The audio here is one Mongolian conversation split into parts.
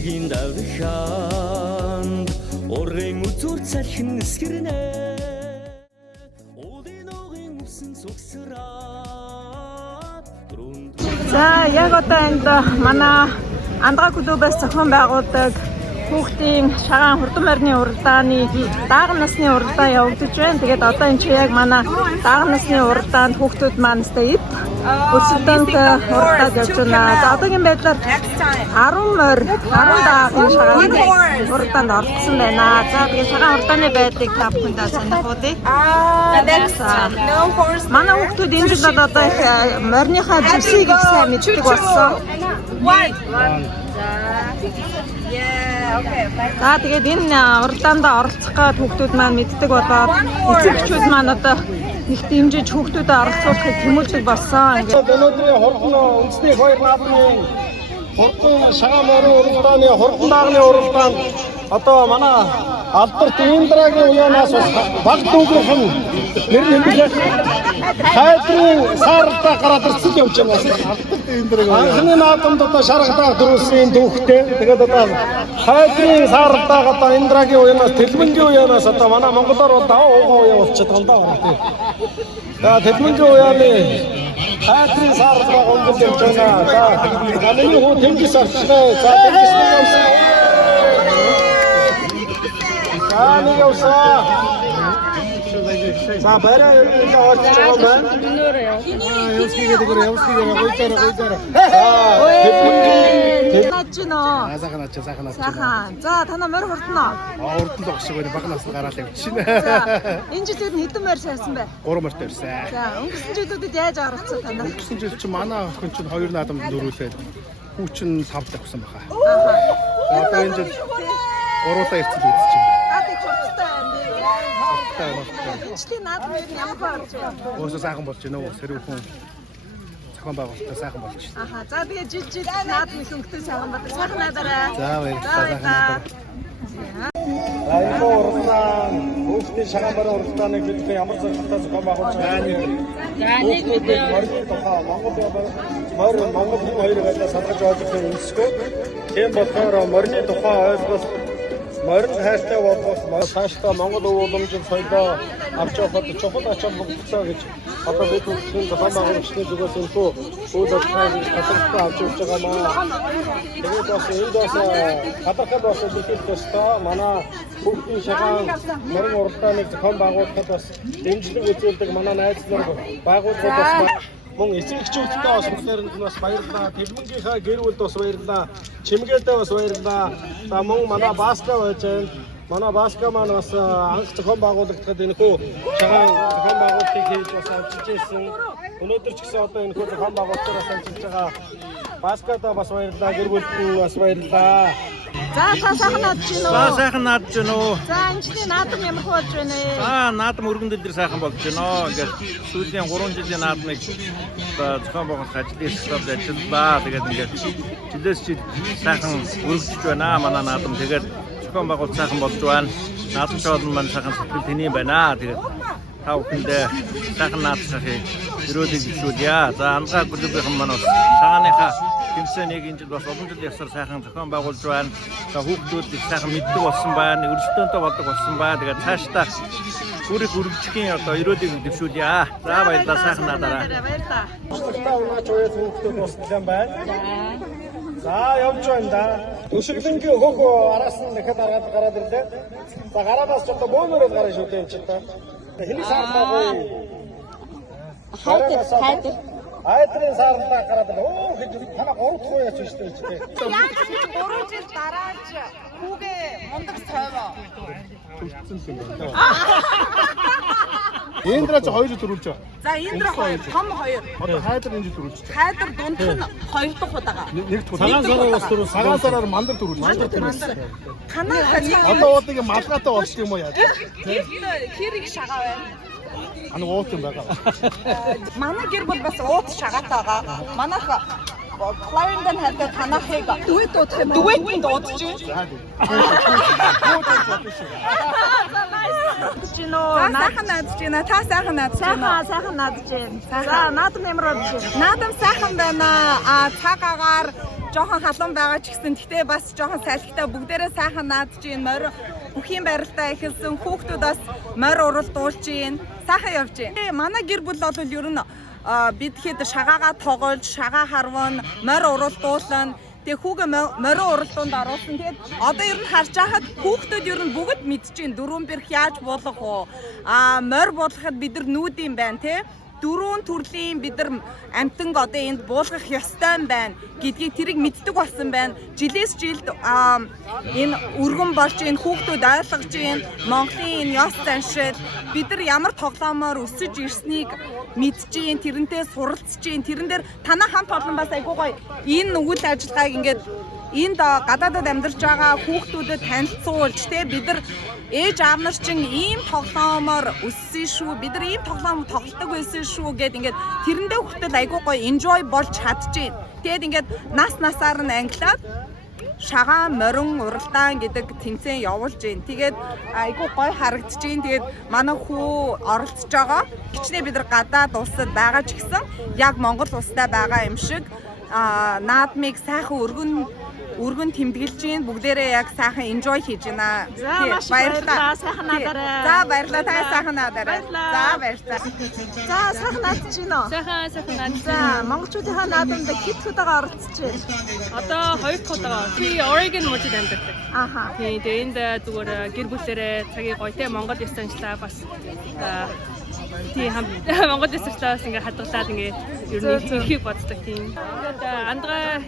Цэргийн давхаанд ургын үзүр цалхин нэсгэрнэ. Уулын уугын өвсөн цогсраад. За яг одоо энд манай Андгаа клубээс зохион байгуулдаг хүүхдийн шагаан хурдан морины уралдааны дааган насны уралдаа явагдаж байна. Тэгээд одоо энэ чи яг манай дааган насны уралдаанд хүүхдүүд маань өстэй өсөлтөнд уралдаад явж байна. За одоогийн байдлаар 10 морь 10 даагийн шагаан уралдаанд оролцсон байна. За тэгээд шагаан уралдааны байдлыг та бүхэндээ сонирхуулъя. Манай хүүхдүүд энэ жил одоо их морьныхаа живсийг их сайн мэддэг болсон. За тэгээд энэ уралдаанд оролцох гээд хүүхдүүд маань мэддэг болоод эцэгчүүд маань одоо их дэмжиж хүүхдүүдэд оролцуулахыг тэмүүлдэг болсон. Өнөөдрийн хурдан үндэсний хоёр наадмын хурдан шагаан морин уралдааны хурдан даагны уралдаанд одоо манай Алдарт Индрагийн уяанаас баг дүүгийнхэн нэр нэмэлт хайдрын саарда гараад ирсэн явж байна. Алдарт Индрагийн анхны наадамд одоо шаргадаа дөрүүлсэн дүүхтэй. Тэгээд одоо хайдрын саардааг одоо Индрагийн уяанаас Тэлмэнгийн уяанаас одоо манай монголоор бол 5 уяа болчиход байна даа. За Тэлмэнгийн уяаны хайдрын саардааг өнгөж явж байна. За галийн хүү тэнгис авчлаа. За тэнгис авсан. Нэг явсаа. За барай энэ орчих юм байна. Явсгийгээд гоё цаараа. Сайхан. За танаа морь хурдноо. Хурдан зогсож байгаа баг нас гараад явчихна. Энэ жилд хэдэн морь сайсан бэ? 3 морьтой ирсэн. За өнгөрсөн жилүүдэд яаж оролцсон танаа? Өнгөрсөн жил чинь манай охин чинь 2 наадамд дөрүүлээд хүү чинь 5 тавьсан баха. Одоо энэ жил 3 удаа ирсэн гэж чинь. Ичлийн наадам ямар болж байна? Өсөө сайхан болж байна уу? Сэрүү хүн зохион байгуулалтаа сайхан болж байна. Аха. За тэгээ жил наадам их өнгөтэй сайхан байдаг. Сайхан найдараа. За баярлалаа. Энэ уралдаан хүүхдийн шагаан морин уралдааныг бид ямар зорилготой зохион байгуулж байгаа юм. Хүүхдүүд морины тухай Монгол хүн хоёр байлаа санаж ойлгохын үндэсгүй. Тийм болохоор морины тухай ойлголт морин хайртай болох цаашдаа Монгол өв уламжлал соёлоо авч явахад чухал ач холбогдолтой гэж одоо бид хүүхдийн зохион байгуулагчдын зүгээс энэхүү үйл ажиллагааг татвартай авч явж байгаа маа. Тэгээд бас энд бас гадархад бас илэрхийлэх ёстой. Манай хүүхдийн шагаан морин уралдааныг зохион байгуулахад бас дэмжлэг үзүүлдэг манай найз нар байгууллагууд бас мөн эцэгчүүдтэй бас бүгдээрэнд нь бас баярлалаа. Тэлмэнгийнхаа гэр бүлд бас баярлалаа. Чимгээдээ бас баярлалаа. За мөн манай Баска байж байна. Манай Баска маань бас анх зохион байгуулагдахад энэхүү шагаан зохион байгуулалтыг хийж бас авчиж ирсэн. Өнөөдөр ч гэсэн одоо энэхүү зохион байгуулалтаас ажиллаж байгаа Баскадаа бас баярлалаа. Гэр бүлд нь бас баярлалаа. За та сайхан наадж байна уу? За сайхан наадж байна уу? За энэ жилийн наадам ямар болж байна вэ? За наадам өргөндөл дээр сайхан болж байна. Ингээд сүүлийн 3 жилийн наадмыг зохион байгуулах ажлын хэсэгт ажиллаа. Тэгээд ингээд жилээс жил сайхан өргөжж байна. Манай наадам тэгээд зохион байгуулалт сайхан болж байна. Наадамч олон маань сайхан сэтгэл тэнийн байна. Тэгээд та бүхэндээ сайхан наадмыг өрөөлөж өгүүлье. За Андгаа клубийнхэн маань бас шагааныхаа тэмцээнийг энэ жил бас олон жил ясаар сайхан зохион байгуулж байна. За хүүхдүүд их сайхан мэддэг болсон байна. Өрсөлдөөнтэй болдог болсон байна. Тэгээд цаашдаа бүрэг үргэлжлэхийн одоо өрөөлийг дэвшүүлье. За баярлалаа сайхан наадаараа. Баярлалаа. Унаач уяас хүүхдүүд бас юм байна. За явж байна да. Төшөглөнгийн хөгөө араас нь дахиад гараад ирлээ. За гараадаас ч одоо бөөнөрөд гараа шүү дээ энэ ч та. Хэний саартаагүй. Хайдар. Айдрын саартаа гараад ирлээ. Оо гэж танаа 3 дахь уяач шүү дээ. Яаж ч 3 жил дарааж хүүгээ мундаг цойвоо. Индра ч 2 жил төрүүлж байгаа. За Индра 2, том 2. Одоо хайдар энэ жил төрүүлж байгаа. Хайдар дундх нь 2 дахь удаага. Нэг дахь цагаан сараар бас төрүүл. Цагаан сараар мандар төрүүлж байгаа. Танаа Одоо уудыг малгайтай болчих юм уу яа? хэрэг шагаа байна. Аны уут юм байгаа. Манай гэр бол бас уут шагаатай байгаа. Манайх Clarendon хайртай танахыг дүгэт дуудах юм. Дүгэт нь дуудаж байна. Надж гин үү? Сайхан наадж байна. Та сайхан наадж байна. Сайхан надж байна. За наадам ямар бодож байна? Наадам сайхан байна. Цаг агаар жоохон халуун байгаа ч гэсэн гэтээ бас жоохон салхитай бүгдээрээ сайхан наадж байна. Морь бүхийн барилтаа эхэлсэн. Хүүхдүүд бас морь уралдуулж байна. Сайхан явж байна. Манай гэр бүл бол ер нь бид хэд шагаагаа тоглож, шагаа харван, морь уралдуулна. Тэгээ хүүгээ морин уралдуунд оруулсан. Тэгээд одоо ер нь харж байхад хүүхдүүд ер нь бүгд мэдчихээн дөрвөн бэрх яаж болох уу? Морь буулгахад бид нар нүүдийн байна тий. Дөрвөн төрлийн бид нар амтанг одоо энд буулгах ёстой юм байна гэдгийг тэрийг мэддэг болсон байна. Жилээс жилд энэ өргөн болж энэ хүүхдүүд ойлгож байна. Монголын энэ ёс заншил бид нар ямар тоглоомоор өсөж ирснийг мэдж байна. Тэрнтэй суралцж байна. Тэрэн дээр танаа хамт олон бас айгуу гоё энэ үйл ажиллагааг ингээд энд гадаадад амьдарч байгаа хүүхдүүдэд танилцуулж те бид нар ээж аав нар чинь ийм тоглоомоор өссөн шүү. Бид нар ийм тоглоом тоглодог байсан шүү гэд ингээд тэрэндээ хүүхдэд айгуу гоё enjoy болж чадчихээн. Тэгэд ингээд насаар нь англиад шагаан морин уралдаан гэдэг тэмцээн явуулж байна. Тэгээд айгуу гоё харагдаж байна. Тэгээд манай хүү оролцож байгаа. Кичнээ бид нар гадаад улсад байгаа ч гэсэн яг Монгол улстай байгаа юм шиг наадмыг сайхан өргөн тэмдэглэж байна. Бүгдээрээ яг сайхан enjoy хийж байна. За баярлалаа. Сайхан наадараа. За баярлалаа. Та сайхан наадараа. За баярлалаа. За сайхан наадж байна уу? Сайхан наадж. За монголчуудынхаа наадамд хэд удаага оролцож байна? Одоо 2 дахь удаа. Би Oregon мужид амьдардаг. Аха. Тэгээд энд зүгээр гэр бүлээрээ цагийг гоё те Монгол ёс заншлаа бас тийм Монгол ёс заншлаа бас ингээ хадгалаад ингээ ер нь хийхийг боддог тийм. Тэгээд андгаа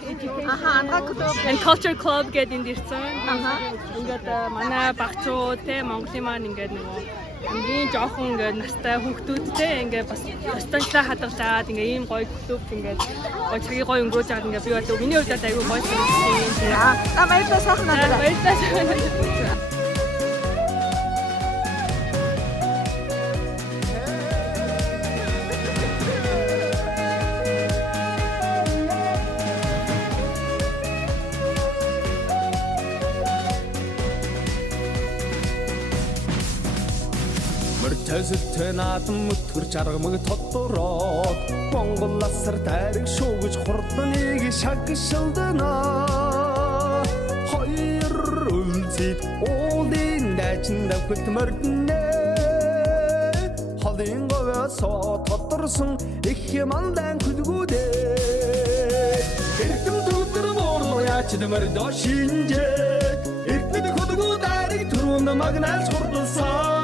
and culture club гэдэг энд ирсэн. Ингээд манай багчууд те Монголын маань ингээд нөгөө хамгийн жоохон ингээд настай хүүхдүүдтэй ингээд бас ёстончлаа хадгалаад ингээд ийм гоё клуб ингээд гоё цагийг гоё өнгөрөөж байгаа ингээд би бол миний хувьд айгүй гоё санагдсан. Баярлалаа сайхан наадараа. Баярлалаа. Төсөлтөө наадам өтгөр чаргамаг тодороод Монгол асар тайраг шуугж хурдныг шагшилдана Хоёр үлзид уулын дайчин давхилт морднэ Холын говьосоо тодорсон их мандан хүлгүүдээ Эрхэм төгтөр муурлуу яачд мордоо шинжээ Эрхэм хүлгүүдэрийг түрүүнд магнаас хурдсан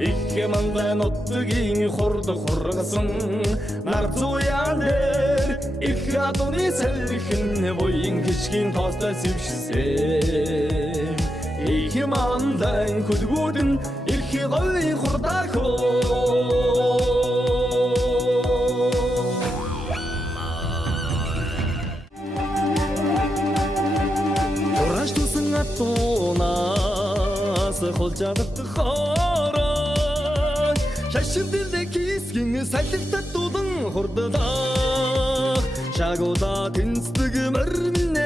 Ich mandan ottugin хурд хургасан нар зуяан дээр их адууны сэлхэн буян хичгийн тоостой сэвшсэн Ich mandan хүлгүүдэн их говийн хурдаахоо Тураш тусан атунаас холжаад хоо Шашилдэлдэ кисгэн салхитад дулан хурдлаа Шагуулаа тэнцдэг мөрмнэ